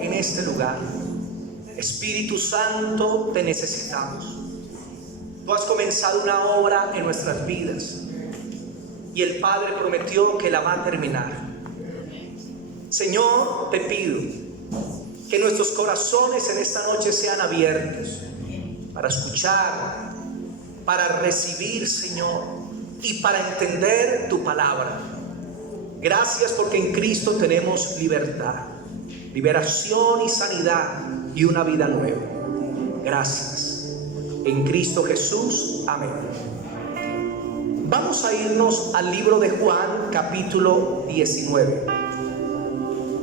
en este lugar. Espíritu Santo, te necesitamos. Tú has comenzado una obra en nuestras vidas y el Padre prometió que la va a terminar. Señor, te pido que nuestros corazones en esta noche sean abiertos para escuchar, para recibir, Señor, y para entender tu palabra. Gracias porque en Cristo tenemos libertad, liberación y sanidad y una vida nueva. Gracias. En Cristo Jesús. Amén. Vamos a irnos al libro de Juan, capítulo 19.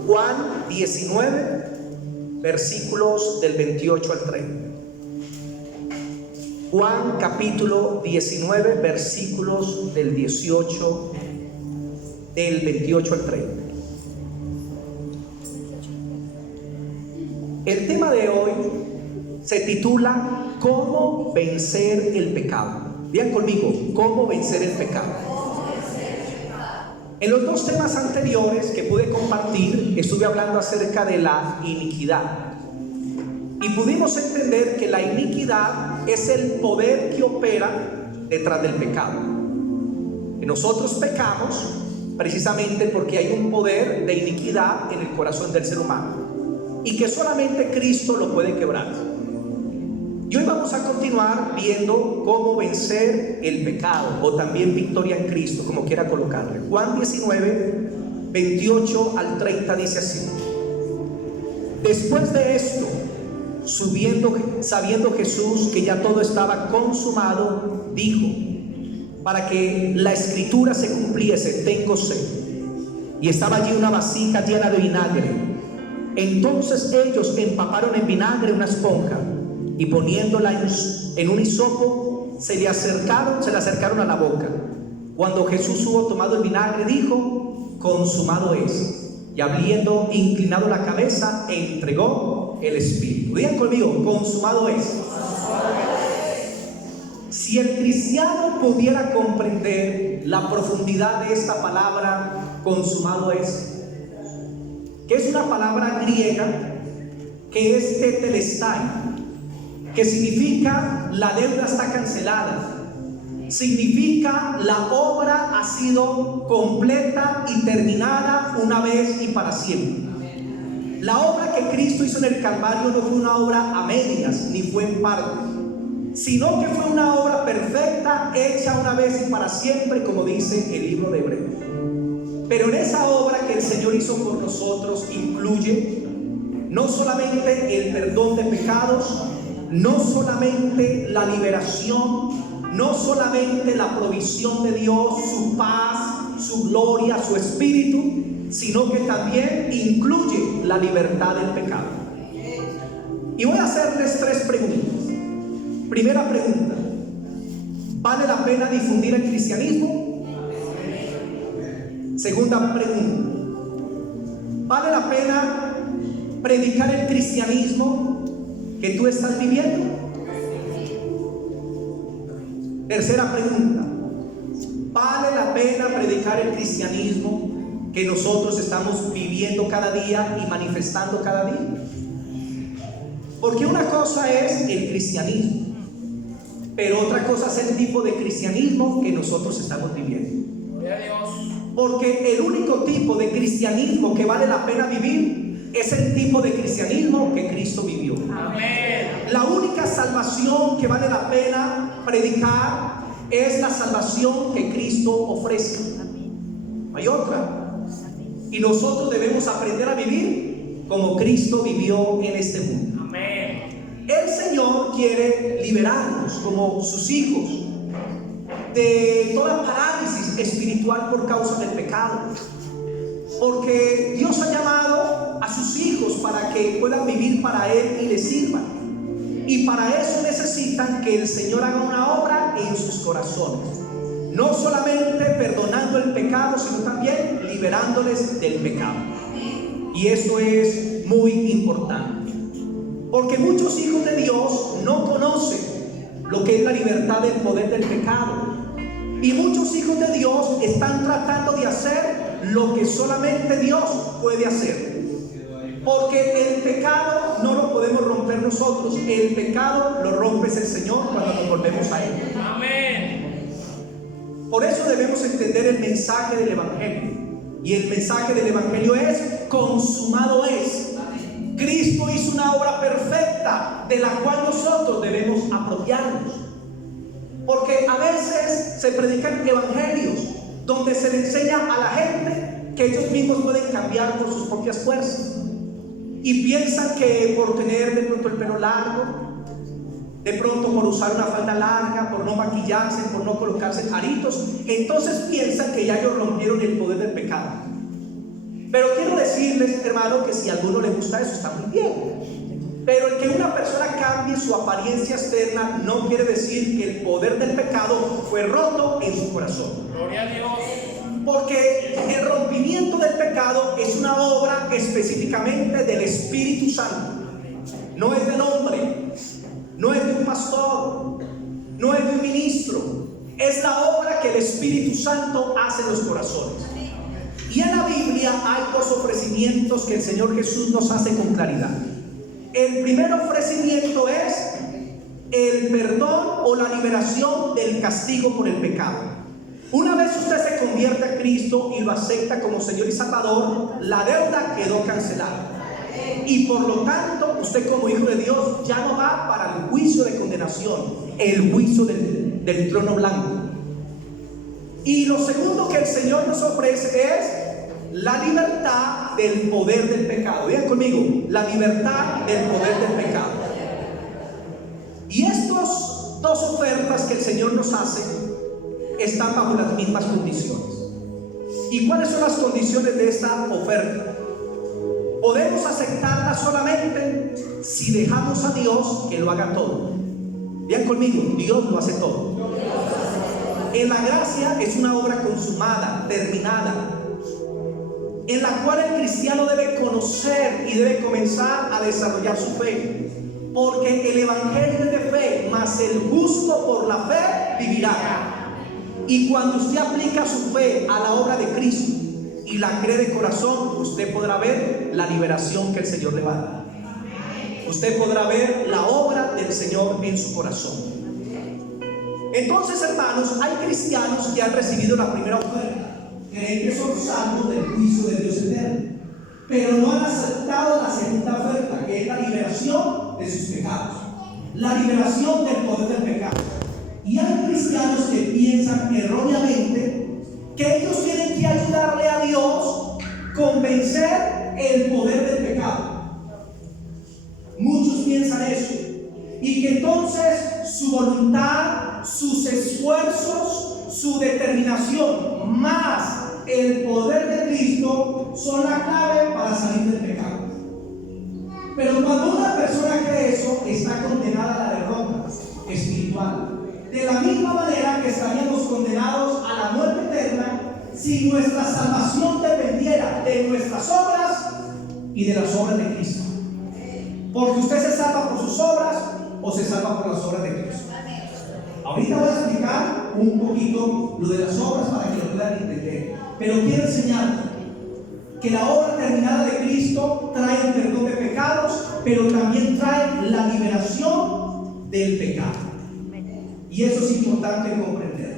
Juan 19, versículos del 28 al 30. Juan capítulo 19, versículos del 28 al 30. El tema de hoy se titula ¿Cómo vencer el pecado? Digan conmigo, ¿cómo vencer el pecado? En los dos temas anteriores que pude compartir, estuve hablando acerca de la iniquidad. Y pudimos entender que la iniquidad es el poder que opera detrás del pecado. Que nosotros pecamos precisamente porque hay un poder de iniquidad en el corazón del ser humano y que solamente Cristo lo puede quebrar. Y hoy vamos a continuar viendo cómo vencer el pecado, o también victoria en Cristo, como quiera colocarle. Juan 19, 28 al 30 dice así: Después de esto, sabiendo Jesús que ya todo estaba consumado, dijo: para que la escritura se cumpliese, tengo sed. Y estaba allí una vasija llena de vinagre. Entonces ellos empaparon en vinagre una esponja y poniéndola en un hisopo se le acercaron a la boca. Cuando Jesús hubo tomado el vinagre, dijo: consumado es. Y habiendo inclinado la cabeza, entregó el espíritu. Digan conmigo, consumado es. Si el cristiano pudiera comprender la profundidad de esta palabra, consumado es, que es una palabra griega que es tetelestai, que significa la deuda está cancelada, significa la obra ha sido completa y terminada una vez y para siempre. La obra que Cristo hizo en el Calvario no fue una obra a medias ni fue en parte, sino que fue una obra perfecta, hecha una vez y para siempre, como dice el libro de Hebreos. Pero en esa obra que el Señor hizo por nosotros incluye no solamente el perdón de pecados, no solamente la liberación, no solamente la provisión de Dios, su paz, su gloria, su espíritu, sino que también incluye la libertad del pecado. Y voy a hacerles tres preguntas. Primera pregunta: ¿vale la pena difundir el cristianismo? Segunda pregunta: ¿vale la pena predicar el cristianismo que tú estás viviendo? Tercera pregunta: ¿vale la pena predicar el cristianismo que nosotros estamos viviendo cada día y manifestando cada día? Porque una cosa es el cristianismo, pero otra cosa es el tipo de cristianismo que nosotros estamos viviendo. Porque el único tipo de cristianismo que vale la pena vivir es el tipo de cristianismo que Cristo vivió. Amén. La única salvación que vale la pena predicar es la salvación que Cristo ofrece. No hay otra. Y nosotros debemos aprender a vivir como Cristo vivió en este mundo. Amén. El Señor quiere liberarnos como sus hijos de toda parálisis espiritual por causa del pecado. Porque Dios ha llamado a sus hijos para que puedan vivir para Él y le sirvan. Y para eso necesitan que el Señor haga una obra en sus corazones. No solamente perdonando el pecado, sino también liberándoles del pecado. Y esto es muy importante. Porque muchos hijos de Dios no conocen lo que es la libertad del poder del pecado. Y muchos hijos de Dios están tratando de hacer lo que solamente Dios puede hacer. Porque el nosotros: el pecado lo rompe el Señor cuando nos volvemos a Él. Amén. Por eso debemos entender el mensaje del Evangelio. Y el mensaje del Evangelio es: consumado es. Cristo hizo una obra perfecta de la cual nosotros debemos apropiarnos. Porque a veces se predican evangelios donde se le enseña a la gente que ellos mismos pueden cambiar por sus propias fuerzas, y piensan que por tener de pronto el pelo largo, de pronto por usar una falda larga, por no maquillarse, por no colocarse aritos, entonces piensan que ya ellos rompieron el poder del pecado. Pero quiero decirles, hermano, que si a alguno le gusta eso, está muy bien. Pero el que una persona cambie su apariencia externa no quiere decir que el poder del pecado fue roto en su corazón. Gloria a Dios. Porque el rompimiento del pecado es una obra específicamente del Espíritu Santo. No es del hombre, no es de un pastor, no es de un ministro. Es la obra que el Espíritu Santo hace en los corazones. Y en la Biblia hay dos ofrecimientos que el Señor Jesús nos hace con claridad. El primer ofrecimiento es el perdón o la liberación del castigo por el pecado. Una vez usted se convierte a Cristo y lo acepta como Señor y Salvador, la deuda quedó cancelada. Y por lo tanto, usted como hijo de Dios ya no va para el juicio de condenación, el juicio del trono blanco. Y lo segundo que el Señor nos ofrece es la libertad del poder del pecado. Vean conmigo: la libertad del poder del pecado. Y estas dos ofertas que el Señor nos hace están bajo las mismas condiciones. ¿Y cuáles son las condiciones de esta oferta? Podemos aceptarla solamente si dejamos a Dios que lo haga todo. Vean conmigo: Dios lo hace todo. En la gracia es una obra consumada, terminada, en la cual el cristiano debe conocer y debe comenzar a desarrollar su fe. Porque el evangelio es de fe, mas el justo por la fe vivirá. Y cuando usted aplica su fe a la obra de Cristo y la cree de corazón, usted podrá ver la liberación que el Señor le va a dar. Usted podrá ver la obra del Señor en su corazón. Entonces, hermanos, hay cristianos que han recibido la primera oferta, creen que son salvos del juicio de Dios eterno, pero no han aceptado la segunda oferta, que es la liberación de sus pecados, la liberación del poder del pecado. Y hay cristianos que piensan erróneamente que ellos tienen que ayudarle a Dios convencer el poder del pecado. Muchos piensan eso, y que entonces su voluntad, sus esfuerzos, su determinación más el poder de Cristo son la clave para salir del pecado. Pero cuando una persona cree eso, está condenada a la derrota espiritual. De la misma manera que estaríamos condenados a la muerte eterna si nuestra salvación dependiera de nuestras obras y de las obras de Cristo. Porque usted se salva por sus obras o se salva por las obras de Cristo. Ahorita voy a explicar un poquito lo de las obras para que lo puedan entender. Pero quiero enseñar que la obra terminada de Cristo trae el perdón de pecados, pero también trae la liberación del pecado. Y eso es importante comprender.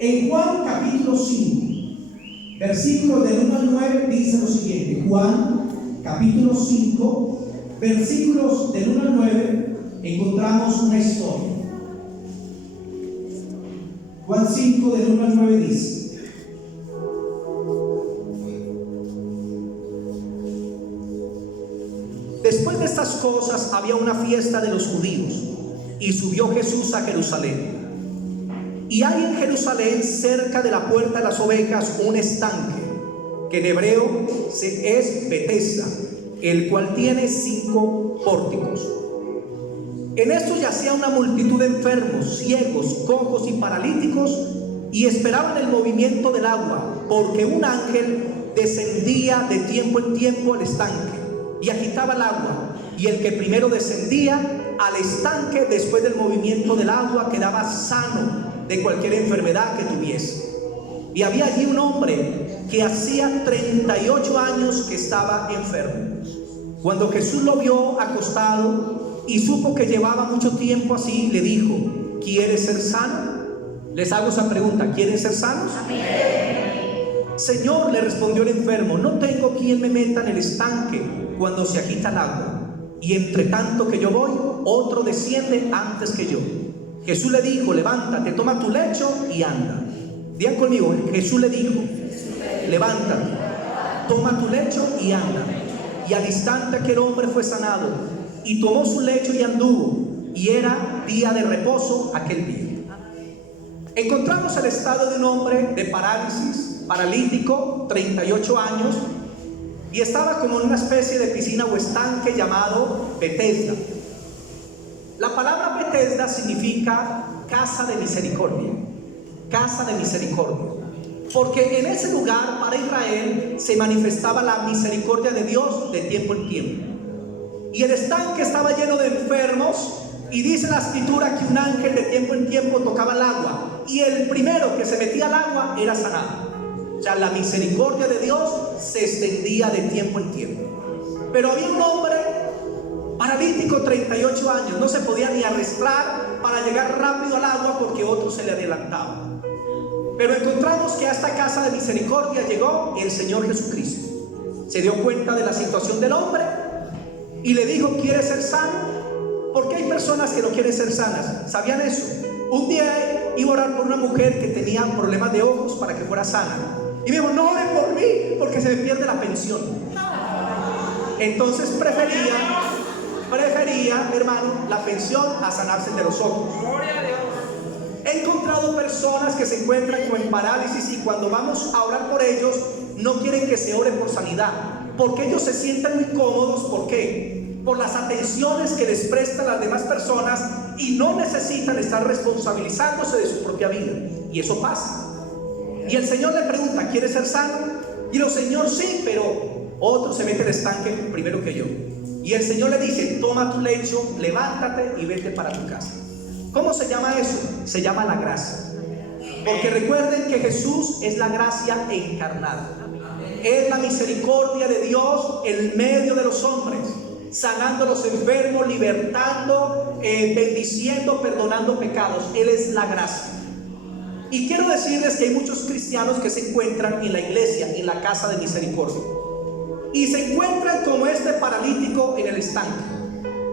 En Juan capítulo 5, versículos del 1 al 9, dice lo siguiente. Juan capítulo 5, versículos del 1 al 9, encontramos una historia. Juan 5 del 1 al 9 dice: después de estas cosas había una fiesta de los judíos, y subió Jesús a Jerusalén. Y hay en Jerusalén, cerca de la puerta de las ovejas, un estanque, que en hebreo es Betesda, el cual tiene 5 pórticos. En estos yacía una multitud de enfermos, ciegos, cojos y paralíticos, y esperaban el movimiento del agua, porque un ángel descendía de tiempo en tiempo al estanque y agitaba el agua, y el que primero descendía al estanque después del movimiento del agua quedaba sano de cualquier enfermedad que tuviese. Y había allí un hombre que hacía 38 años que estaba enfermo. Cuando Jesús lo vio acostado y supo que llevaba mucho tiempo así, le dijo: ¿quieres ser sano? Les hago esa pregunta: ¿quieren ser sanos? Señor, le respondió el enfermo, no tengo quien me meta en el estanque cuando se agita el agua, y entre tanto que yo voy, otro desciende antes que yo. Jesús le dijo: levántate, toma tu lecho y anda. Digan conmigo: Jesús le dijo, levántate, toma tu lecho y anda. Y al instante aquel hombre fue sanado, y tomó su lecho y anduvo, y era día de reposo aquel día. Encontramos el estado de un hombre de parálisis, paralítico, 38 años, y estaba como en una especie de piscina o estanque llamado Betesda. La palabra Betesda significa casa de misericordia, casa de misericordia, porque en ese lugar para Israel se manifestaba la misericordia de Dios de tiempo en tiempo. Y el estanque estaba lleno de enfermos, y dice la escritura que un ángel de tiempo en tiempo tocaba el agua, y el primero que se metía al agua era sanado. O sea, la misericordia de Dios se extendía de tiempo en tiempo. Pero había un hombre paralítico, 38 años, no se podía ni arrastrar para llegar rápido al agua porque otro se le adelantaba. Pero encontramos que a esta casa de misericordia llegó el Señor Jesucristo. Se dio cuenta de la situación del hombre y le dijo: ¿quieres ser sano? Porque hay personas que no quieren ser sanas. ¿Sabían eso? Un día iba a orar por una mujer que tenía problemas de ojos para que fuera sana, y me dijo: no oren por mí porque se me pierde la pensión. Entonces prefería, hermano, la pensión a sanarse de los ojos. He encontrado personas que se encuentran con parálisis, y cuando vamos a orar por ellos no quieren que se ore por sanidad, porque ellos se sienten muy cómodos. ¿Por qué? Por las atenciones que les prestan las demás personas, y no necesitan estar responsabilizándose de su propia vida. Y eso pasa. Y el Señor le pregunta: ¿quieres ser sano? Y el Señor: sí, pero otro se mete en el estanque primero que yo. Y el Señor le dice: toma tu lecho, levántate y vete para tu casa. ¿Cómo se llama eso? Se llama la gracia. Porque recuerden que Jesús es la gracia encarnada. Es la misericordia de Dios en medio de los hombres, sanando a los enfermos, libertando, bendiciendo, perdonando pecados. Él es la gracia. Y quiero decirles que hay muchos cristianos que se encuentran en la iglesia, en la casa de misericordia, y se encuentran como este paralítico en el estanque.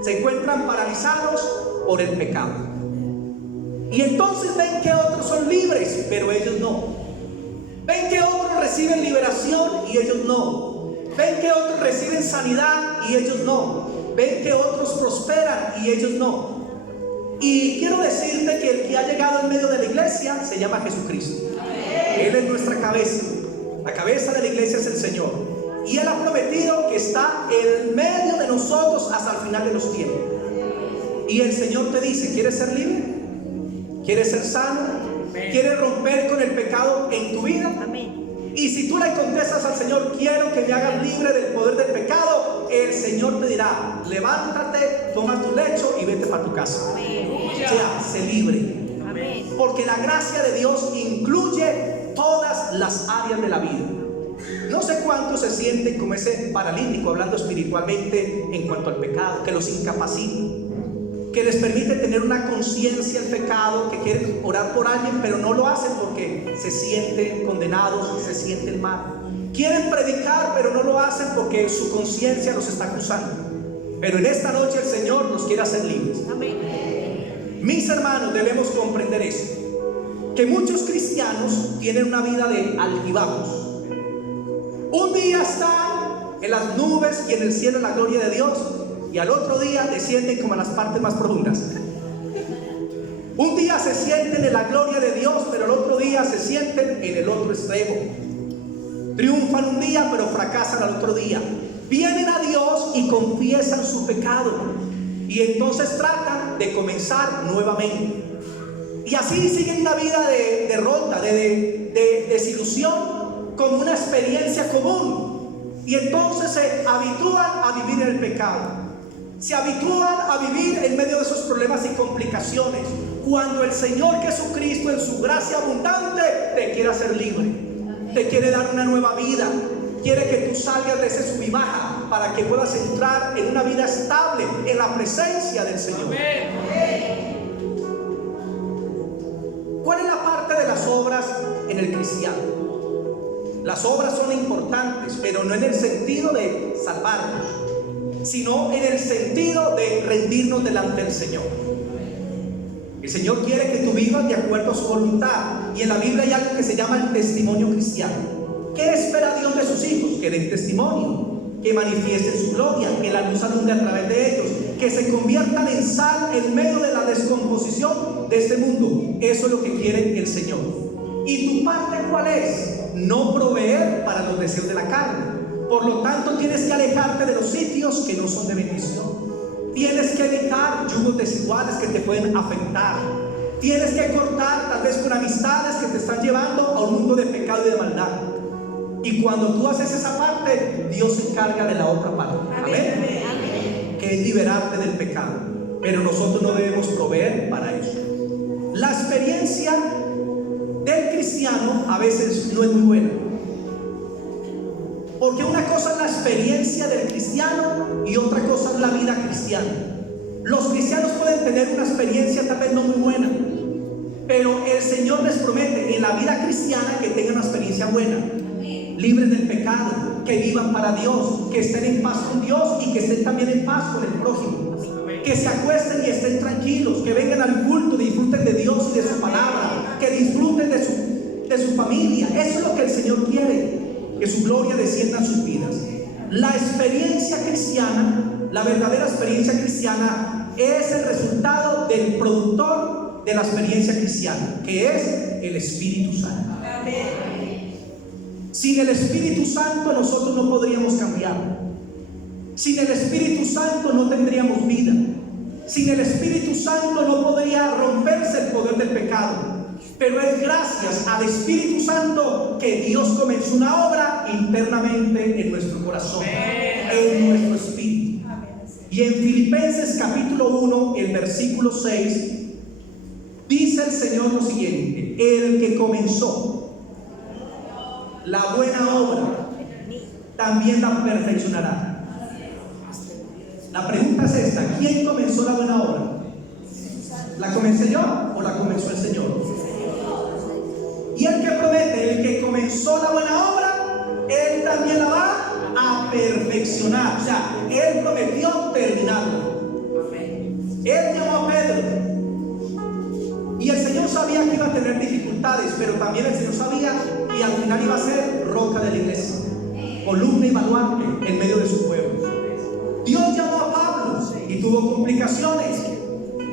Se encuentran paralizados por el pecado. Y entonces ven que otros son libres, pero ellos no. Ven que otros reciben liberación y ellos no. Ven que otros reciben sanidad y ellos no. Ven que otros prosperan y ellos no. Y quiero decirte que el que ha llegado en medio de la iglesia se llama Jesucristo. Él es nuestra cabeza. La cabeza de la iglesia es el Señor. Y Él ha prometido que está en medio de nosotros hasta el final de los tiempos. Y el Señor te dice: ¿quieres ser libre? ¿Quieres ser sano? ¿Quieres romper con el pecado en tu vida? Y si tú le contestas al Señor: quiero que me hagas libre del poder del pecado, el Señor te dirá: levántate, toma tu lecho y vete para tu casa. O sea, sé libre. Porque la gracia de Dios incluye todas las áreas de la vida. No sé cuántos se sienten como ese paralítico, hablando espiritualmente, en cuanto al pecado, que los incapacita, que les permite tener una conciencia del pecado, que quieren orar por alguien pero no lo hacen porque se sienten condenados, se sienten mal. Quieren predicar pero no lo hacen porque su conciencia los está acusando. Pero en esta noche el Señor nos quiere hacer libres. Mis hermanos, debemos comprender esto, que muchos cristianos tienen una vida de altibajos. Un día están en las nubes y en el cielo en la gloria de Dios, y al otro día descienden como a las partes más profundas. Un día se sienten en la gloria de Dios, pero el otro día se sienten en el otro extremo. Triunfan un día, pero fracasan al otro día. Vienen a Dios y confiesan su pecado, y entonces tratan de comenzar nuevamente. Y así siguen una vida de derrota, de desilusión, como una experiencia común. Y entonces se habitúan a vivir en el pecado. Se habitúan a vivir en medio de esos problemas y complicaciones, cuando el Señor Jesucristo, en su gracia abundante, te quiere hacer libre, te quiere dar una nueva vida, quiere que tú salgas de ese sub y baja, para que puedas entrar en una vida estable en la presencia del Señor. ¿Cuál es la parte de las obras en el cristiano? Las obras son importantes, pero no en el sentido de salvarnos, sino en el sentido de rendirnos delante del Señor. El Señor quiere que tú vivas de acuerdo a su voluntad. Y en la Biblia hay algo que se llama el testimonio cristiano. ¿Qué espera Dios de sus hijos? Que den testimonio, que manifiesten su gloria, que la luz alumbre a través de ellos, que se conviertan en sal en medio de la descomposición de este mundo. Eso es lo que quiere el Señor. ¿Y tu parte cuál es? No proveer para los deseos de la carne. Por lo tanto, tienes que alejarte de los sitios que no son de bendición. Tienes que evitar yugos desiguales que te pueden afectar. Tienes que cortar tal vez con amistades que te están llevando a un mundo de pecado y de maldad. Y cuando tú haces esa parte, Dios se encarga de la otra parte. Amén. Que es liberarte del pecado. Pero nosotros no debemos proveer para eso. La experiencia del cristiano a veces no es muy buena. Porque una cosa es la experiencia del cristiano y otra cosa es la vida cristiana. Los cristianos pueden tener una experiencia tal vez no muy buena, pero el Señor les promete en la vida cristiana que tengan una experiencia buena, libres del pecado, que vivan para Dios, que estén en paz con Dios y que estén también en paz con el prójimo, que se acuesten y estén tranquilos, que vengan al culto, disfruten de Dios y de su palabra, que disfruten de su familia. Eso es lo que el Señor quiere, que su gloria descienda en sus vidas. La experiencia cristiana, la verdadera experiencia cristiana, es el resultado del productor de la experiencia cristiana, que es el Espíritu Santo. Sin el Espíritu Santo nosotros no podríamos cambiar. Sin el Espíritu Santo no tendríamos vida. Sin el Espíritu Santo no podría romperse el poder del pecado. Pero es gracias al Espíritu Santo que Dios comenzó una obra internamente en nuestro corazón, en nuestro espíritu. Y en Filipenses capítulo 1, el versículo 6, dice el Señor lo siguiente: el que comenzó la buena obra también la perfeccionará. La pregunta es esta: ¿quién comenzó la buena obra? ¿La comencé yo o la comenzó el Señor? Y el que promete, el que comenzó la buena obra, Él también la va a perfeccionar. O sea, Él prometió terminarlo. Él llamó a Pedro y el Señor sabía que iba a tener dificultades, pero también el Señor sabía que al final iba a ser roca de la iglesia, columna y baluarte en medio de su pueblo. Dios llamó a Pablo y tuvo complicaciones,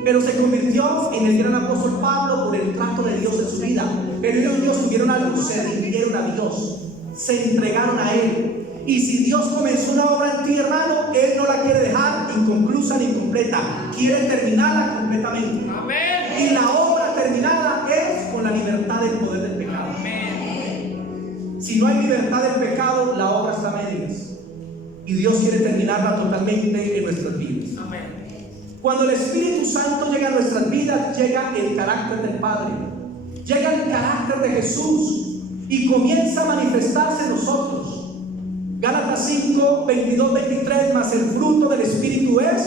pero se convirtió en el gran apóstol Pablo por el trato de Dios en su vida. Pero ellos Dios tuvieron algo, se rindieron a Dios, se entregaron a Él. Y si Dios comenzó una obra en ti, hermano, Él no la quiere dejar inconclusa ni incompleta, quiere terminarla completamente. Amén. Y la obra terminada es con la libertad del poder del pecado. Amén. Si no hay libertad del pecado, la obra está a medias. Y Dios quiere terminarla totalmente en nuestras vidas. Amén. Cuando el Espíritu Santo llega a nuestras vidas, llega el carácter del Padre, llega el carácter de Jesús y comienza a manifestarse en nosotros. Gálatas 5, 22, 23, mas el fruto del Espíritu es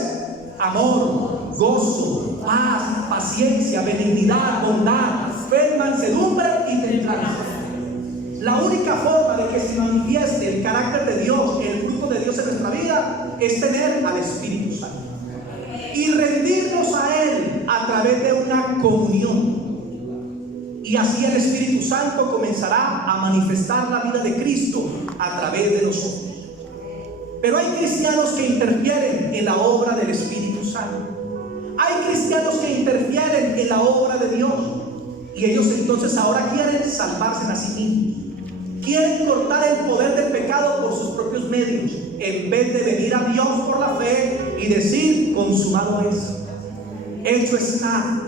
amor, gozo, paz, paciencia, benignidad, bondad, fe, mansedumbre y templanza. La única forma de que se manifieste el carácter de Dios, el fruto de Dios en nuestra vida, es tener al Espíritu Santo y rendirnos a Él a través de una comunión. Y así el Espíritu Santo comenzará a manifestar la vida de Cristo a través de nosotros. Pero hay cristianos que interfieren en la obra del Espíritu Santo. Hay cristianos que interfieren en la obra de Dios. Y ellos entonces ahora quieren salvarse a sí mismos. Quieren cortar el poder del pecado por sus propios medios, en vez de venir a Dios por la fe y decir: consumado es, hecho está.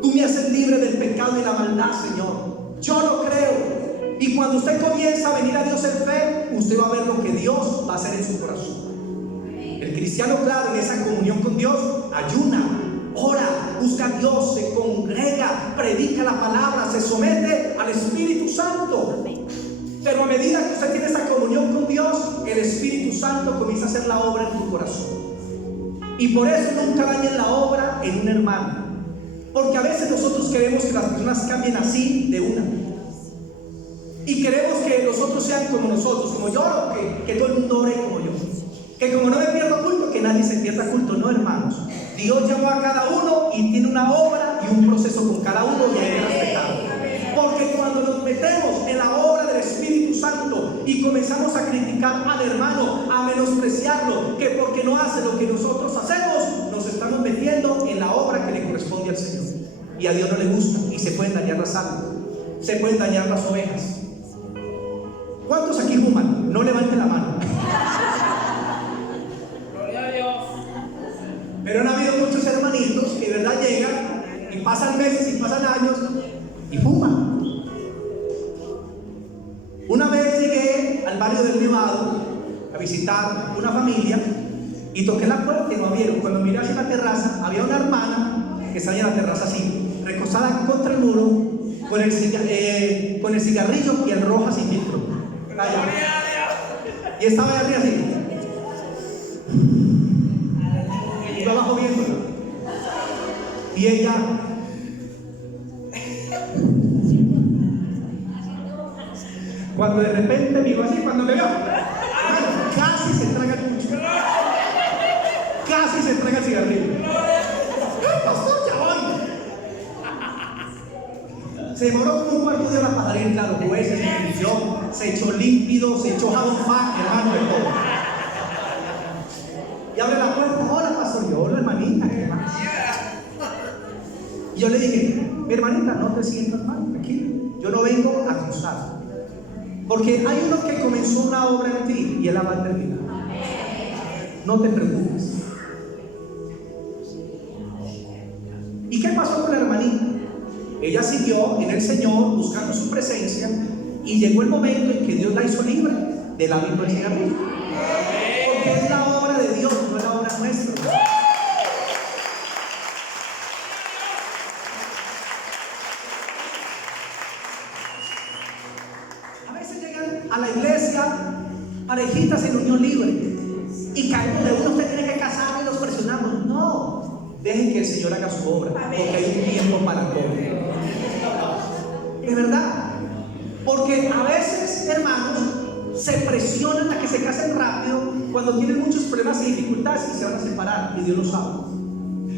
Tú me haces libre del pecado y la maldad, Señor. Yo lo creo. Y cuando usted comienza a venir a Dios en fe, usted va a ver lo que Dios va a hacer en su corazón. El cristiano, claro, en esa comunión con Dios, ayuna, ora, busca a Dios, se congrega, predica la palabra, se somete al Espíritu Santo. Pero a medida que usted tiene esa comunión con Dios, el Espíritu Santo comienza a hacer la obra en tu corazón. Y por eso nunca dañen la obra en un hermano. Porque a veces nosotros queremos que las personas cambien así de una. Y queremos que los otros sean como nosotros, como yo oro, que todo el mundo ore como yo. Que como no me pierdo culto, que nadie se pierda culto. No, hermanos. Dios llamó a cada uno y tiene una obra y un proceso con cada uno y hay que respetarlo. Porque cuando nos metemos en la obra del Espíritu Santo y comenzamos a criticar al hermano, a menospreciarlo, que porque no hace lo que nosotros hacemos, nos estamos metiendo en la obra que le corresponde al Señor. Y a Dios no le gusta y se pueden dañar las almas, se pueden dañar las ovejas. ¿Cuántos aquí fuman? No levanten la mano. Gloria a Dios. Pero han habido muchos hermanitos que de verdad llegan y pasan meses y pasan años y fuman. Una vez llegué al barrio del Nevado a visitar una familia y toqué la puerta y no abrieron. Cuando miré hacia la terraza, había una hermana que salía a la terraza así, recostada contra el muro, con el cigarrillo y el rojo sin filtro. Allá. Y estaba allá arriba así. Y yo abajo viéndola. Y ella. Cuando de repente miró así, cuando me vio, casi se traga el pucho. Casi se traga el cigarrillo. Pastor, ya voy. Se demoró como un cuarto de hora para salir, claro, jueces, inscripción, se echó límpido, se echó jabón fa, hermano, de todo. Y abre la puerta, hola pastor, yo, hola hermanita, ¿qué más? Y yo le dije, mi hermanita, no te sientas mal, tranquilo, yo no vengo a acusar. Porque hay uno que comenzó una obra en ti y él la va a terminar. No te preocupes. ¿Y qué pasó con la hermanita? Ella siguió en el Señor buscando su presencia y llegó el momento en que Dios la hizo libre del hábito del cigarrillo. Porque es la obra de Dios, no es la obra nuestra. A veces llegan a la iglesia parejitas en unión libre y caemos de uno, usted tiene que casar y los presionamos. No, dejen que el Señor haga su obra, porque hay un tiempo para todo. De verdad, porque a veces, hermanos, se presionan a que se casen rápido cuando tienen muchos problemas y dificultades y se van a separar, y Dios lo sabe.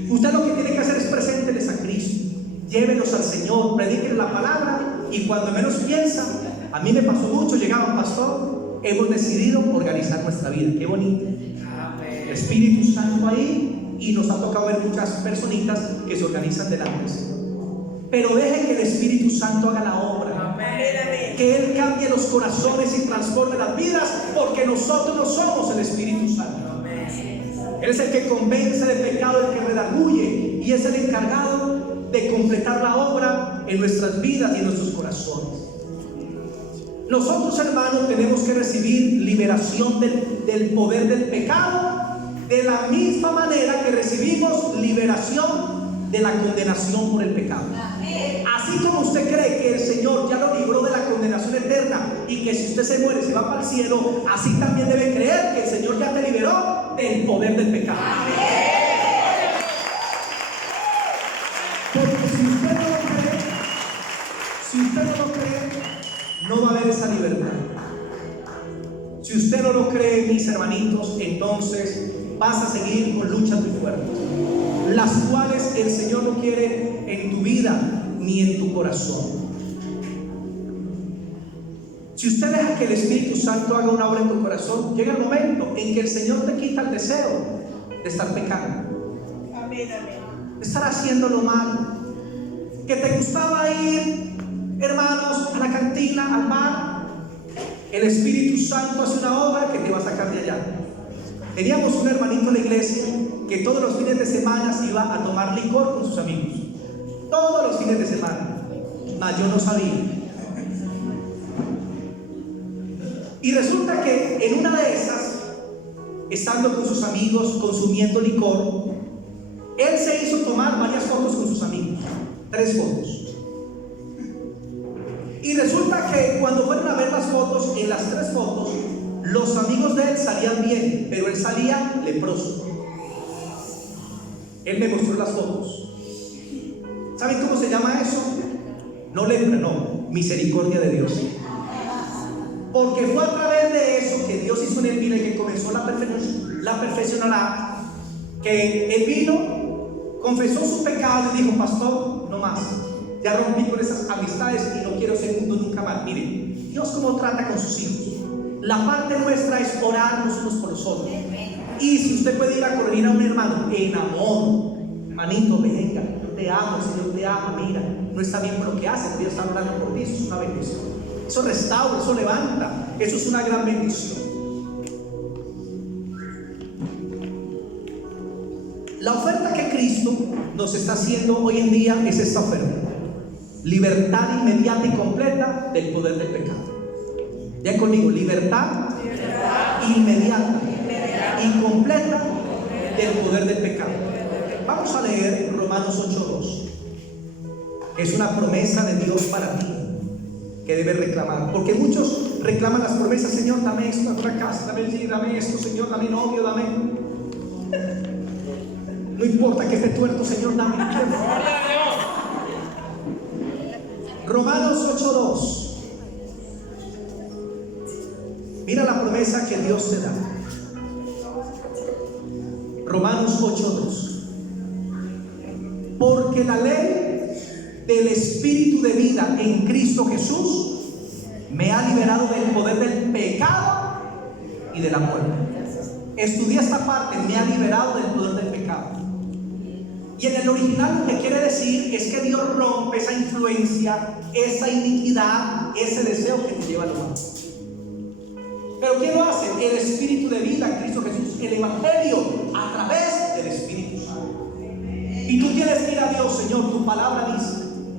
Usted lo que tiene que hacer es presénteles a Cristo, llévenlos al Señor, prediquen la palabra, y cuando menos piensan, a mí me pasó mucho, llegaba un pastor, hemos decidido organizar nuestra vida. Qué bonito. El Espíritu Santo ahí, y nos ha tocado ver muchas personitas que se organizan delante del Señor. Pero deje que el Espíritu Santo haga la obra. Que Él cambie los corazones y transforme las vidas, porque nosotros no somos el Espíritu Santo. Él es el que convence de pecado, el que redarguye, y es el encargado de completar la obra en nuestras vidas y en nuestros corazones. Nosotros, hermanos, tenemos que recibir liberación del poder del pecado, de la misma manera que recibimos liberación de la condenación por el pecado. Así como usted cree que el Señor ya lo libró de la condenación eterna y que si usted se muere se va para el cielo, así también debe creer que el Señor ya te liberó del poder del pecado. Porque si usted no lo cree, no va a haber esa libertad. Si usted no lo cree, mis hermanitos, entonces vas a seguir con luchas muy fuertes, las cuales el Señor no quiere en tu vida ni en tu corazón. Si usted deja que el Espíritu Santo haga una obra en tu corazón, llega el momento en que el Señor te quita el deseo de estar pecando, de estar haciendo lo malo, que te gustaba ir, hermanos, a la cantina, al bar. El Espíritu Santo hace una obra que te va a sacar de allá. Teníamos un hermanito en la iglesia que todos los fines de semana se iba a tomar licor con sus amigos. Todos los fines de semana. Mas yo no sabía. Y resulta que en una de esas, estando con sus amigos consumiendo licor, él se hizo tomar varias fotos con sus amigos. 3 fotos. Y resulta que cuando fueron a ver las fotos, en las 3 fotos, los amigos de él salían bien, pero él salía leproso. Él me mostró las fotos. ¿Saben cómo se llama eso? No lepra, no, misericordia de Dios. Porque fue a través de eso que Dios hizo en él, mira, que comenzó la perfeccionará, que él vino, confesó su pecado y dijo: pastor, no más, ya rompí con esas amistades y no quiero ser mundo nunca más. Miren, Dios cómo trata con sus hijos. La parte nuestra es orar los unos por los otros. Y si usted puede ir a corregir a un hermano en amor, manito, venga, yo te amo, el Señor te ama, mira, no está bien por lo que haces, Dios está orando por ti, eso es una bendición. Eso restaura, eso levanta, eso es una gran bendición. La oferta que Cristo nos está haciendo hoy en día es esta oferta: libertad inmediata y completa del poder del pecado. Ya conmigo, libertad inmediata y completa del poder del pecado. Vamos a leer Romanos 8:2, que es una promesa de Dios para ti, que debes reclamar. Porque muchos reclaman las promesas: Señor, dame esto, dame una casa, dame esto, Señor, dame novio, dame. No importa que esté tuerto, Señor, dame. Romanos 8:2. Mira la promesa que Dios te da. Romanos 8:2. Porque la ley del Espíritu de vida en Cristo Jesús me ha liberado del poder del pecado y de la muerte. Estudié esta parte: me ha liberado del poder del pecado. Y en el original lo que quiere decir es que Dios rompe esa influencia, esa iniquidad, ese deseo que te lleva al mal. Pero ¿quién lo hace? El Espíritu de vida en Cristo Jesús, el Evangelio, a través del Espíritu Santo. Y tú tienes que ir a Dios: Señor, tu palabra dice,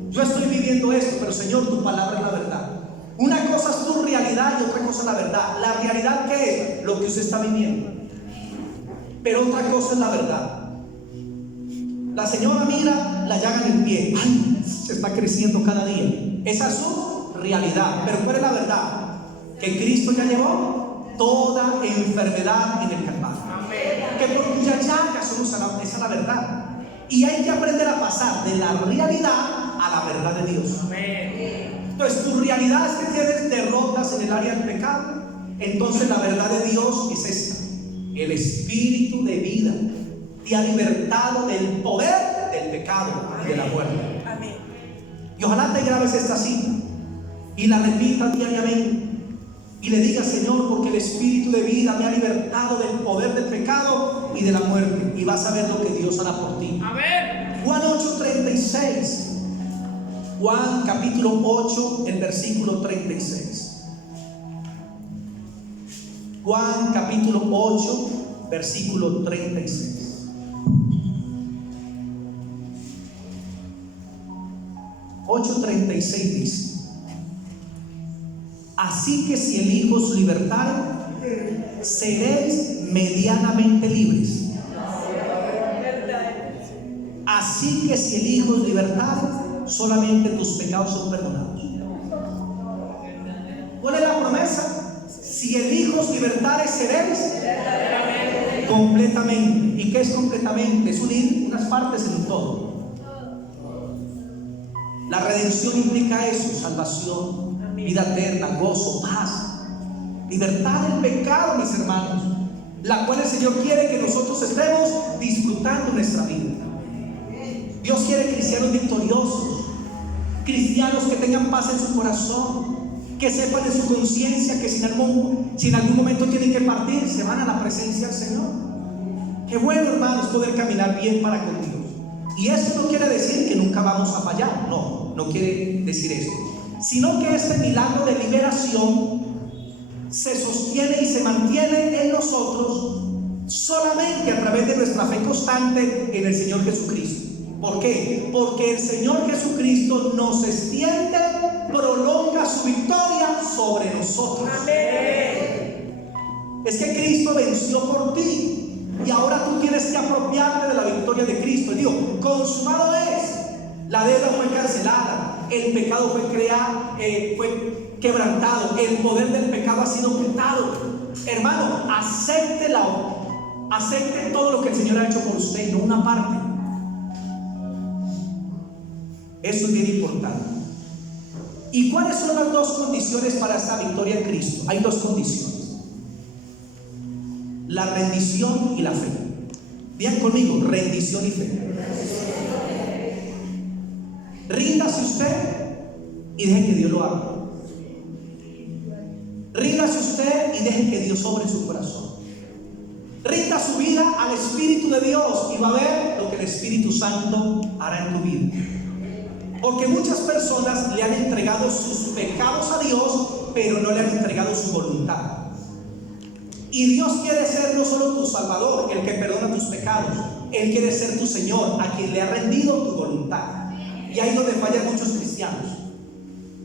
yo estoy viviendo esto, pero Señor, tu palabra es la verdad. Una cosa es tu realidad y otra cosa es la verdad. La realidad, ¿qué es? Lo que usted está viviendo. Pero otra cosa es la verdad. La señora mira la llaga en el pie. ¡Ay! Se está creciendo cada día. Esa es su realidad. Pero ¿cuál es la verdad? Que Cristo ya llevó toda enfermedad en el Calvario. Que por cuya llaga somos sanados. Esa es la verdad. Y hay que aprender a pasar de la realidad a la verdad de Dios. Entonces, tu realidad es que tienes derrotas en el área del pecado. Entonces, la verdad de Dios es esta: el Espíritu de vida te ha libertado del poder del pecado y de la muerte. Y ojalá te grabes esta cita y la repitas diariamente y le digas: Señor, porque el Espíritu de vida me ha libertado del poder del pecado y de la muerte. Y vas a ver lo que Dios hará por ti. Amén. Juan 8:36. Juan capítulo 8, el versículo 36. Juan capítulo 8, versículo 36. 8:36 dice: así que si el Hijo os libertare, seréis medianamente libres. Así que si el Hijo os libertare, solamente tus pecados son perdonados. ¿Cuál es la promesa? Si el Hijo os libertare, seréis completamente. ¿Y qué es completamente? Es unir unas partes en un todo. La redención implica eso: salvación, vida eterna, gozo, paz, libertad del pecado, mis hermanos, la cual el Señor quiere que nosotros estemos disfrutando nuestra vida. Dios quiere cristianos victoriosos, cristianos que tengan paz en su corazón, que sepan en su conciencia que si en algún momento tienen que partir, se van a la presencia del Señor. Qué bueno, hermanos, poder caminar bien para con Dios. Y esto no quiere decir que nunca vamos a fallar, no quiere decir eso, sino que este milagro de liberación se sostiene y se mantiene en nosotros solamente a través de nuestra fe constante en el Señor Jesucristo. ¿Por qué? Porque el Señor Jesucristo nos extiende, prolonga su victoria sobre nosotros. Amén. Es que Cristo venció por ti y ahora tú tienes que apropiarte de la victoria de Cristo. Él dijo: consumado es, la deuda fue cancelada, el pecado fue quebrantado, el poder del pecado ha sido quitado. Hermano, acepte todo lo que el Señor ha hecho por usted, no una parte. Eso es bien importante. ¿Y cuáles son las dos condiciones para esta victoria en Cristo? Hay dos condiciones: la rendición y la fe. Digan conmigo, rendición y fe. Ríndase usted y deje que Dios lo haga. Ríndase usted y deje que Dios obre en su corazón. Rinda su vida al Espíritu de Dios y va a ver lo que el Espíritu Santo hará en tu vida. Porque muchas personas le han entregado sus pecados a Dios, pero no le han entregado su voluntad. Y Dios quiere ser no solo tu Salvador, el que perdona tus pecados. Él quiere ser tu Señor, a quien le ha rendido tu voluntad. Y ahí es donde fallan muchos cristianos,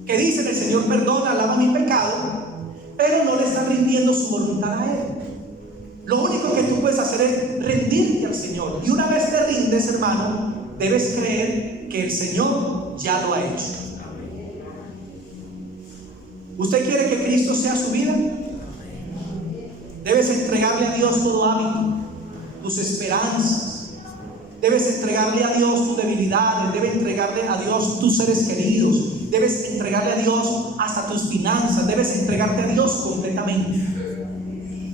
que dicen: el Señor perdona, lava mi pecado, pero no le están rindiendo su voluntad a Él. Lo único que tú puedes hacer es rendirte al Señor. Y una vez te rindes, hermano, debes creer que el Señor ya lo ha hecho. ¿Usted quiere que Cristo sea su vida? Debes entregarle a Dios todo hábito, tus esperanzas. Debes entregarle a Dios tus debilidades. Debes entregarle a Dios tus seres queridos. Debes entregarle a Dios hasta tus finanzas. Debes entregarte a Dios completamente.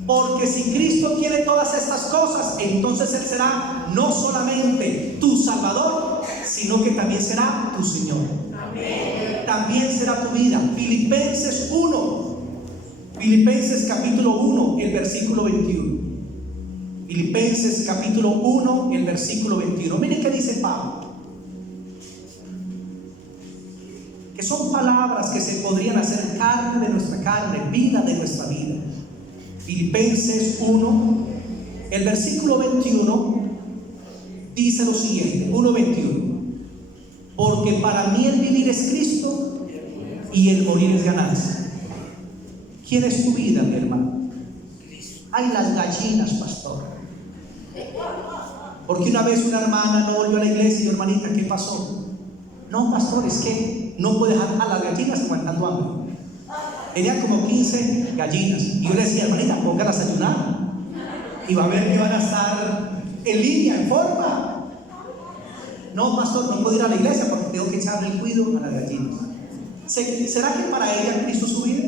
Porque si Cristo quiere todas estas cosas, entonces Él será no solamente tu Salvador, sino que también será tu Señor. Amén. También será tu vida. Filipenses 1, Filipenses capítulo 1, el versículo 21. Filipenses capítulo 1, el versículo 21. Miren qué dice Pablo. Que son palabras que se podrían hacer carne de nuestra carne, vida de nuestra vida. Filipenses 1, el versículo 21 dice lo siguiente: 1:21. Porque para mí el vivir es Cristo y el morir es ganancia. ¿Quién es tu vida, mi hermano? Ay, las gallinas, pastor. Porque una vez una hermana no volvió a la iglesia y yo: hermanita, ¿qué pasó? No, pastor, es que no puede dejar a las gallinas aguantando hambre. Tenía como 15 gallinas. Y yo le decía: hermanita, póngalas a ayunar y va a ver que van a estar en línea, en forma. No, pastor, no puedo ir a la iglesia porque tengo que echarle el cuidado a las gallinas. ¿Será que para ella Cristo su vida?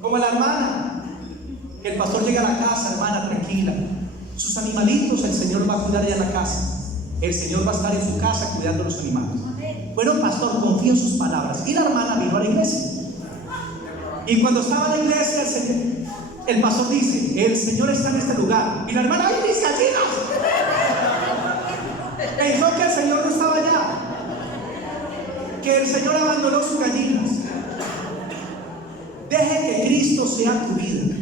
Como la hermana, que el pastor llega a la casa: hermana, tranquila, sus animalitos el Señor va a cuidar ya en la casa. El Señor va a estar en su casa cuidando los animales. Bueno, pastor, confío en sus palabras. Y la hermana vino a la iglesia. Y cuando estaba en la iglesia, el pastor dice: el Señor está en este lugar. Y la hermana: ¡ay, mis gallinas! Pensó que el Señor no estaba allá, que el Señor abandonó sus gallinas. Deje que Cristo sea tu vida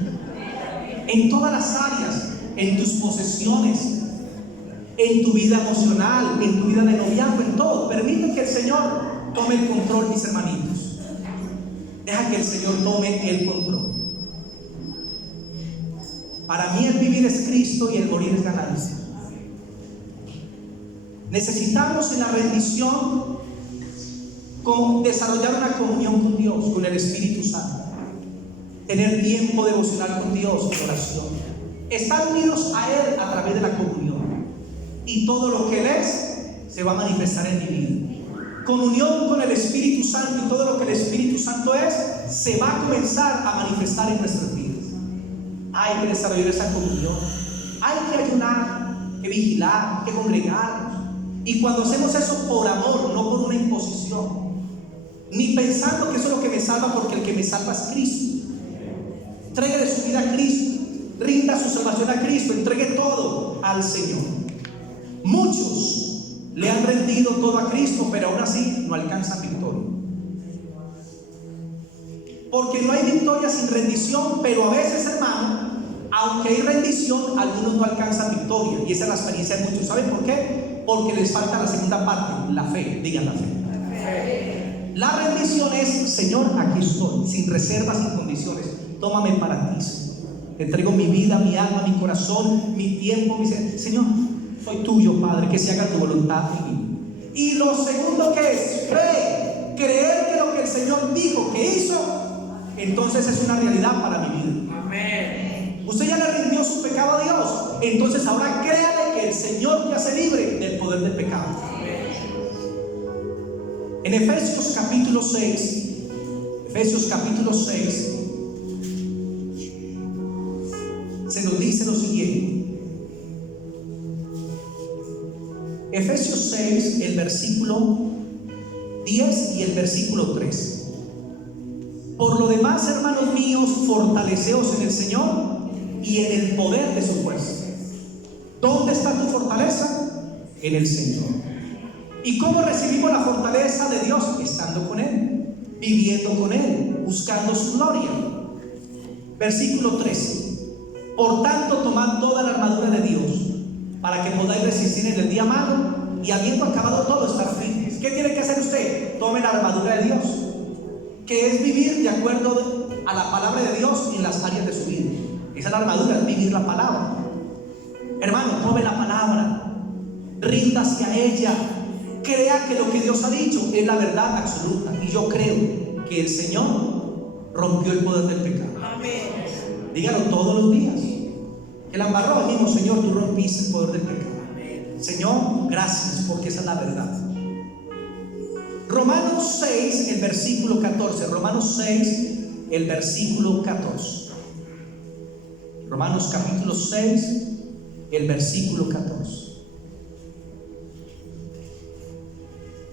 en todas las áreas, en tus posesiones, en tu vida emocional, en tu vida de noviazgo, en todo. Permite que el Señor tome el control, mis hermanitos. Deja que el Señor tome el control. Para mí el vivir es Cristo y el morir es ganancia. Necesitamos en la rendición desarrollar una comunión con Dios, con el Espíritu Santo. Tener tiempo devocional con Dios en oración. Estar unidos a Él a través de la comunión. Y todo lo que Él es se va a manifestar en mi vida. Comunión con el Espíritu Santo, y todo lo que el Espíritu Santo es se va a comenzar a manifestar en nuestras vidas. Hay que desarrollar esa comunión. Hay que ayunar, que vigilar, que congregarnos. Y cuando hacemos eso por amor, no por una imposición, ni pensando que eso es lo que me salva, porque el que me salva es Cristo. Entregue su vida a Cristo, rinda su salvación a Cristo, entregue todo al Señor. Muchos le han rendido todo a Cristo, pero aún así no alcanzan victoria. Porque no hay victoria sin rendición, pero a veces, hermano, aunque hay rendición, algunos no alcanzan victoria. Y esa es la experiencia de muchos. ¿Saben por qué? Porque les falta la segunda parte, la fe. Digan la fe. La rendición es: Señor, aquí estoy, sin reservas, sin condiciones. Tómame para ti, Señor. Te entrego mi vida, mi alma, mi corazón, mi tiempo, mi ser. Señor, soy tuyo, Padre, que se haga tu voluntad en mí. Y lo segundo que es fe, creer que lo que el Señor dijo que hizo, entonces es una realidad para mi vida. Amén. Usted ya le rindió su pecado a Dios, entonces ahora créale que el Señor te hace libre del poder del pecado. En Efesios capítulo 6, se nos dice lo siguiente. Efesios 6, el versículo 10 y el versículo 3. Por lo demás, hermanos míos, fortaleceos en el Señor y en el poder de su fuerza. ¿Dónde está tu fortaleza? En el Señor. ¿Y cómo recibimos la fortaleza de Dios? Estando con Él, viviendo con Él, buscando su gloria. Versículo 13. Por tanto, tomad toda la armadura de Dios, para que podáis resistir en el día malo, y habiendo acabado todo, estar firmes. ¿Qué tiene que hacer usted? Tome la armadura de Dios, que es vivir de acuerdo a la palabra de Dios en las áreas de su vida. Esa es la armadura, es vivir la palabra. Hermano, tome la palabra, ríndase a ella, crea que lo que Dios ha dicho es la verdad absoluta. Y yo creo que el Señor rompió el poder del pecado. Amén. Dígalo todos los días. Que la embarró, dijimos: Señor, tú rompiste el poder del pecado. Señor, gracias, porque esa es la verdad. Romanos 6, el versículo 14. Romanos 6, el versículo 14. Romanos capítulo 6, el versículo 14.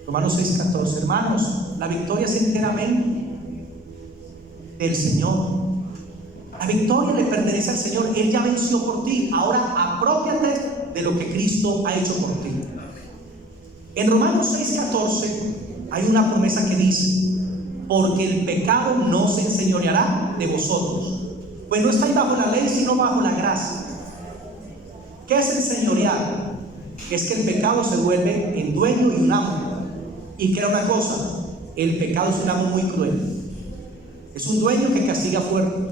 Romanos 6, 14. Hermanos, la victoria es enteramente del Señor. La victoria le pertenece al Señor. Él ya venció por ti. Ahora aprópiate de lo que Cristo ha hecho por ti. En Romanos 6, 14 hay una promesa que dice: porque el pecado no se enseñoreará de vosotros, pues no estáis bajo la ley, sino bajo la gracia. ¿Qué es enseñorear? Es que el pecado se vuelve en dueño y un amo. Y que era una cosa: el pecado es un amo muy cruel. Es un dueño que castiga fuerte.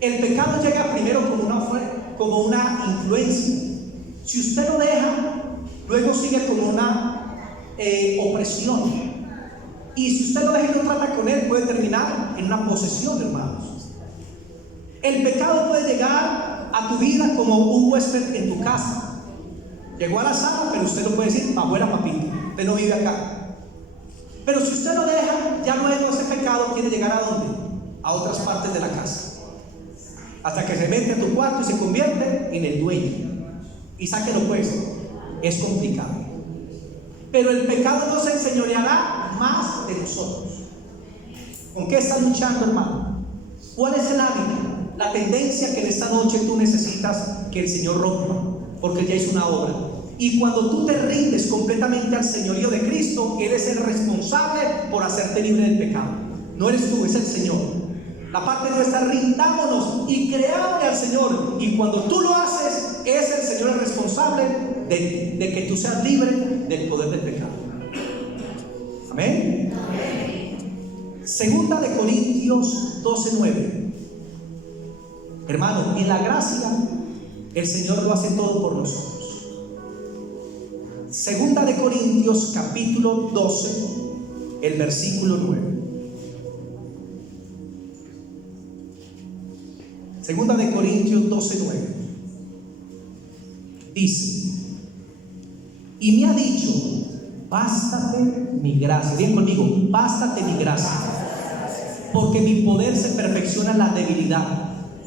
El pecado llega primero como una influencia. Si usted lo deja, luego sigue como una opresión. Y si usted lo deja y no trata con él, puede terminar en una posesión, hermanos. El pecado puede llegar a tu vida como un huésped en tu casa. Llegó a la sala, pero usted no puede decir: abuela, papito, usted no vive acá. Pero si usted lo deja, ya luego ese pecado quiere llegar ¿a dónde? A otras partes de la casa, hasta que se mete a tu cuarto y se convierte en el dueño. Y sáquelo pues, es complicado. Pero el pecado no se enseñoreará más de nosotros. ¿Con qué estás luchando, hermano? ¿Cuál es el hábito, la tendencia que en esta noche tú necesitas que el Señor rompa? Porque Él ya hizo una obra. Y cuando tú te rindes completamente al señorío de Cristo, Él es el responsable por hacerte libre del pecado. No eres tú, es el Señor. La parte nuestra: rindámonos y creámosle al Señor. Y cuando tú lo haces, es el Señor el responsable de que tú seas libre del poder del pecado. Amén. Segunda de Corintios 12:9. Hermano, en la gracia el Señor lo hace todo por nosotros. Segunda de Corintios capítulo 12, el versículo 9. Segunda de Corintios 12:9 dice: y me ha dicho: bástate mi gracia. Bien conmigo: bástate mi gracia, porque mi poder se perfecciona en la debilidad.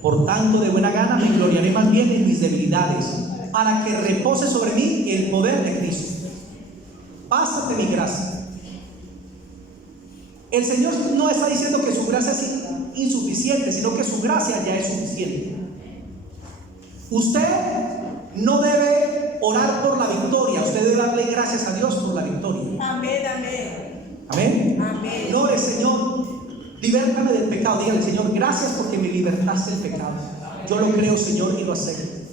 Por tanto, de buena gana me gloriaré más bien en mis debilidades, para que repose sobre mí el poder de Cristo. Bástate mi gracia. El Señor no está diciendo que su gracia es insuficiente, sino que su gracia ya es suficiente. Usted no debe orar por la victoria, usted debe darle gracias a Dios por la victoria. Amén, amén. Amén. Amén. No, el Señor, libértame del pecado. Dígale: Señor, gracias porque me libertaste del pecado. Yo lo creo, Señor, y lo acepto.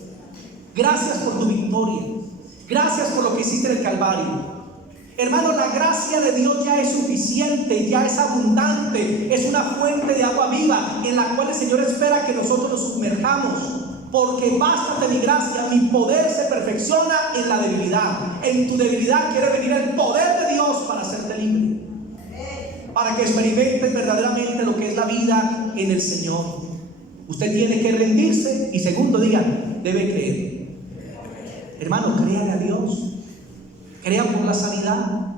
Gracias por tu victoria. Gracias por lo que hiciste en el Calvario. Hermano, la gracia de Dios ya es suficiente, ya es abundante. Es una fuente de agua viva en la cual el Señor espera que nosotros nos sumerjamos. Porque bástate mi gracia, mi poder se perfecciona en la debilidad. En tu debilidad quiere venir el poder de Dios para hacerte libre, para que experimentes verdaderamente lo que es la vida en el Señor. Usted tiene que rendirse y segundo, digan, debe creer. Hermano, créale a Dios. Crea por la sanidad,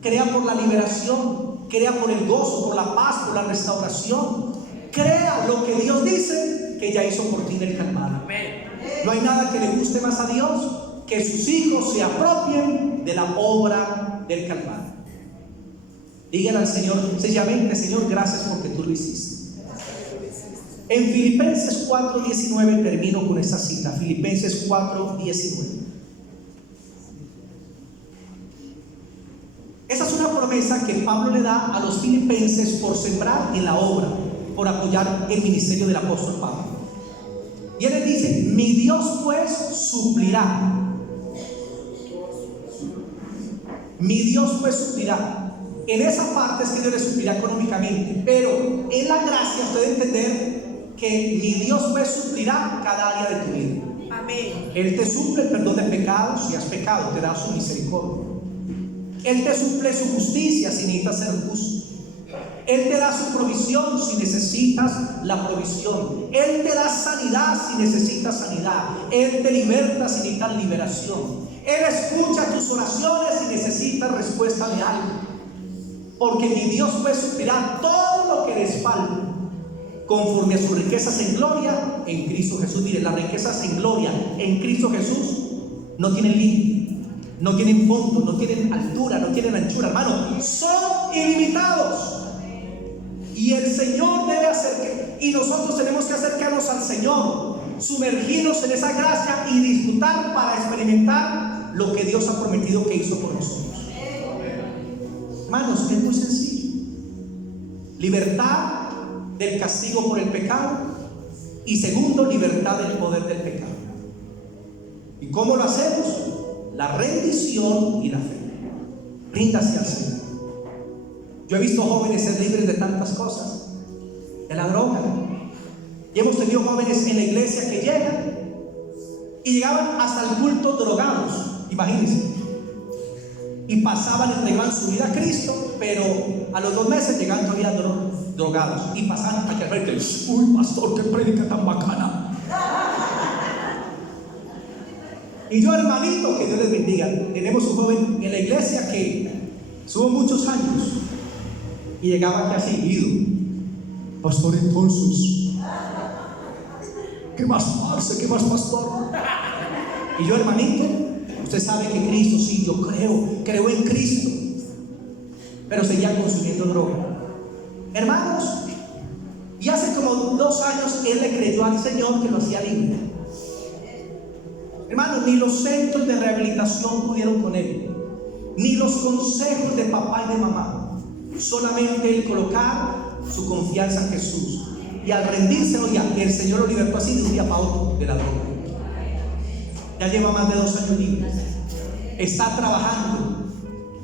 crea por la liberación, crea por el gozo, por la paz, por la restauración. Crea lo que Dios dice que ya hizo por ti en el Calvario. No hay nada que le guste más a Dios que sus hijos se apropien de la obra del Calvario. Díganle al Señor sencillamente: Señor, gracias porque tú lo hiciste. En Filipenses 4:19 termino con esta cita. Filipenses 4:19. Esa es una promesa que Pablo le da a los filipenses por sembrar en la obra, por apoyar el ministerio del apóstol Pablo. Y él les dice: mi Dios pues suplirá. Mi Dios pues suplirá. En esa parte es que Dios le suplirá económicamente, pero en la gracia usted debe entender que mi Dios pues suplirá cada área de tu vida. Amén. Él te suple el perdón de pecados si has pecado, te da su misericordia. Él te suple su justicia si necesitas ser justo. Él te da su provisión si necesitas la provisión. Él te da sanidad si necesitas sanidad. Él te liberta si necesitas liberación. Él escucha tus oraciones si necesitas respuesta de algo. Porque mi Dios pues suplirá todo lo que les falte conforme a sus riquezas en gloria en Cristo Jesús. Mire, las riquezas en gloria en Cristo Jesús no tienen límite, no tienen fondo, no tienen altura, no tienen anchura, hermano, son ilimitados. Y el Señor debe hacer y nosotros tenemos que acercarnos al Señor, sumergirnos en esa gracia y disfrutar para experimentar lo que Dios ha prometido que hizo por nosotros. Hermanos, es muy sencillo: libertad del castigo por el pecado y segundo, libertad del poder del pecado. ¿Y cómo lo hacemos? La rendición y la fe. Ríndase al Señor. Yo he visto jóvenes ser libres de tantas cosas, de la droga, y hemos tenido jóvenes en la iglesia que llegan y llegaban hasta el culto drogados, imagínense, y pasaban, entregaban su vida a Cristo, pero a los 2 meses llegaban todavía drogados y pasaban aquí al frente: uy, pastor, qué prédica tan bacana. Y yo, hermanito, que Dios les bendiga, tenemos un joven en la iglesia que estuvo muchos años y llegaba aquí así, ido: pastor, entonces, ¿qué más pasa? ¿Qué más, pastor? Y yo, hermanito, usted sabe que Cristo, sí, yo creo en Cristo, pero seguía consumiendo droga. Hermanos, y hace como 2 años él le creyó al Señor que lo hacía libre. Hermanos, ni los centros de rehabilitación pudieron con él, ni los consejos de papá y de mamá. Solamente él colocar su confianza en Jesús, y al rendirse, oiga, el Señor lo libertó así de un día para otro de la droga. Ya lleva más de 2 años libre, está trabajando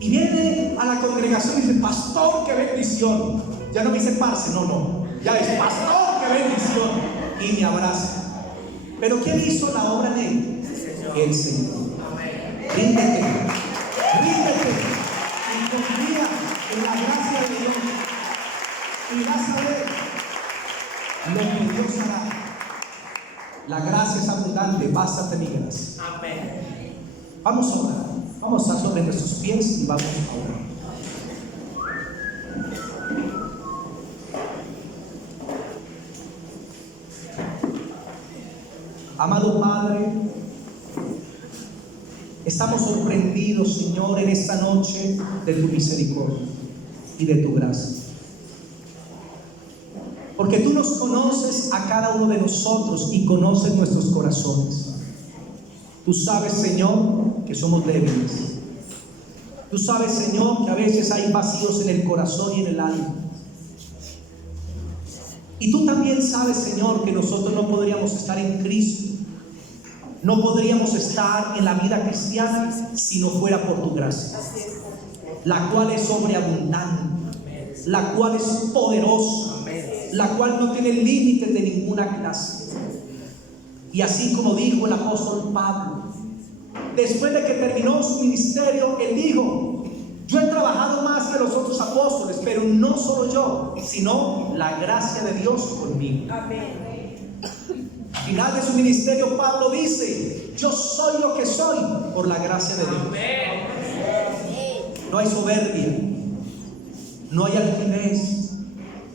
y viene a la congregación y dice: pastor, qué bendición. Ya no me dice parce, no, ya es: pastor, qué bendición, y me abraza. Pero ¿quién hizo la obra en él? El Señor. Ríndete y confía en la gracia de Dios, y vas a ver lo que Dios hará. La gracia es abundante, bástate mi gracia. Amén. Vamos a orar, vamos a estar sobre nuestros pies y vamos a orar. Amado Padre, estamos sorprendidos, Señor, en esta noche de tu misericordia y de tu gracia. Porque tú nos conoces a cada uno de nosotros y conoces nuestros corazones. Tú sabes, Señor, que somos débiles. Tú sabes, Señor, que a veces hay vacíos en el corazón y en el alma. Y tú también sabes, Señor, que nosotros no podríamos estar en Cristo, no podríamos estar en la vida cristiana si no fuera por tu gracia, la cual es sobreabundante, la cual es poderosa, la cual no tiene límites de ninguna clase. Y así como dijo el apóstol Pablo, después de que terminó su ministerio, él dijo: yo he trabajado más que los otros apóstoles, pero no solo yo, sino la gracia de Dios conmigo. Amén. Al final de su ministerio, Pablo dice: yo soy lo que soy por la gracia de Dios. No hay soberbia, no hay altivez,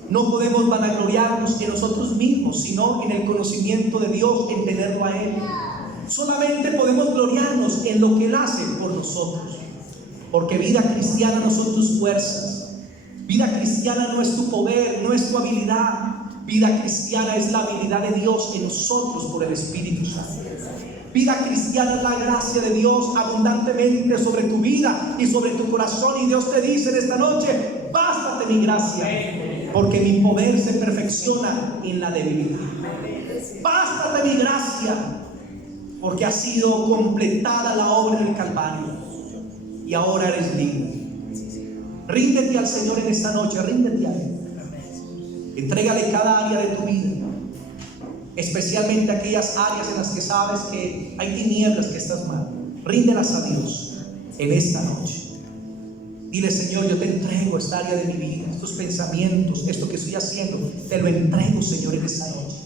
no podemos vanagloriarnos en nosotros mismos, sino en el conocimiento de Dios, en tenerlo a Él. Solamente podemos gloriarnos en lo que Él hace por nosotros, porque vida cristiana no son tus fuerzas, vida cristiana no es tu poder, no es tu habilidad. Vida cristiana es la habilidad de Dios en nosotros por el Espíritu Santo. Vida cristiana es la gracia de Dios abundantemente sobre tu vida y sobre tu corazón. Y Dios te dice en esta noche: bástate mi gracia, porque mi poder se perfecciona en la debilidad. Bástate mi gracia, porque ha sido completada la obra en el Calvario y ahora eres libre. Ríndete al Señor en esta noche, ríndete a Él. Entrégale cada área de tu vida, especialmente aquellas áreas en las que sabes que hay tinieblas, que estás mal. Ríndelas a Dios en esta noche. Dile: Señor, yo te entrego esta área de mi vida, estos pensamientos, esto que estoy haciendo, te lo entrego, Señor, en esta noche.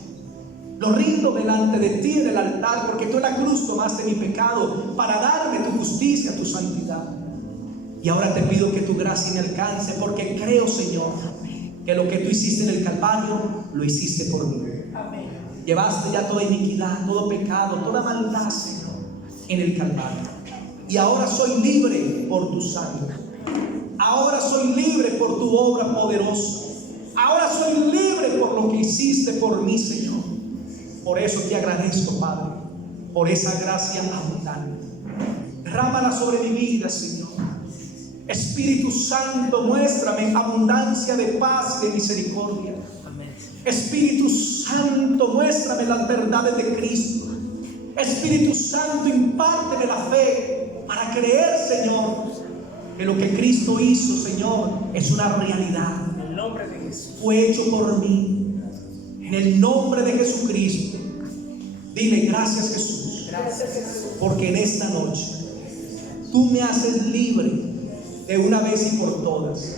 Lo rindo delante de ti en el altar, porque tú en la cruz tomaste mi pecado para darme tu justicia, tu santidad. Y ahora te pido que tu gracia me alcance, porque creo, Señor, que lo que tú hiciste en el Calvario, lo hiciste por mí. Amén. Llevaste ya toda iniquidad, todo pecado, toda maldad, Señor, en el Calvario. Y ahora soy libre por tu sangre. Ahora soy libre por tu obra poderosa. Ahora soy libre por lo que hiciste por mí, Señor. Por eso te agradezco, Padre, por esa gracia abundante. Derrámala sobre mi vida, Señor. Espíritu Santo, muéstrame abundancia de paz y de misericordia. Espíritu Santo, muéstrame las verdades de Cristo. Espíritu Santo, impárteme la fe para creer, Señor, que lo que Cristo hizo, Señor, es una realidad. En el nombre de Jesús. Fue hecho por mí. En el nombre de Jesucristo. Dile: gracias, Jesús. Gracias, Jesús. Porque en esta noche tú me haces libre de una vez y por todas,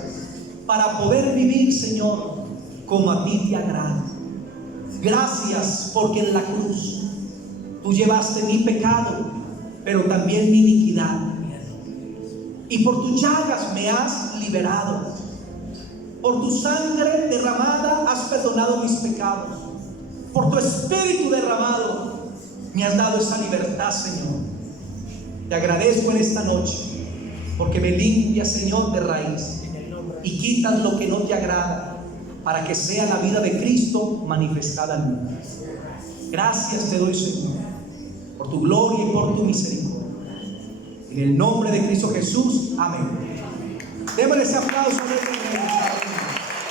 para poder vivir, Señor, como a ti te agrada. Gracias, porque en la cruz tú llevaste mi pecado, pero también mi iniquidad, y por tus llagas me has liberado. Por tu sangre derramada has perdonado mis pecados. Por tu Espíritu derramado me has dado esa libertad, Señor. Te agradezco en esta noche, porque me limpias, Señor, de raíz, y quitas lo que no te agrada, para que sea la vida de Cristo manifestada en mí. Gracias te doy, Señor, por tu gloria y por tu misericordia. En el nombre de Cristo Jesús, amén. Démosle ese aplauso a Dios.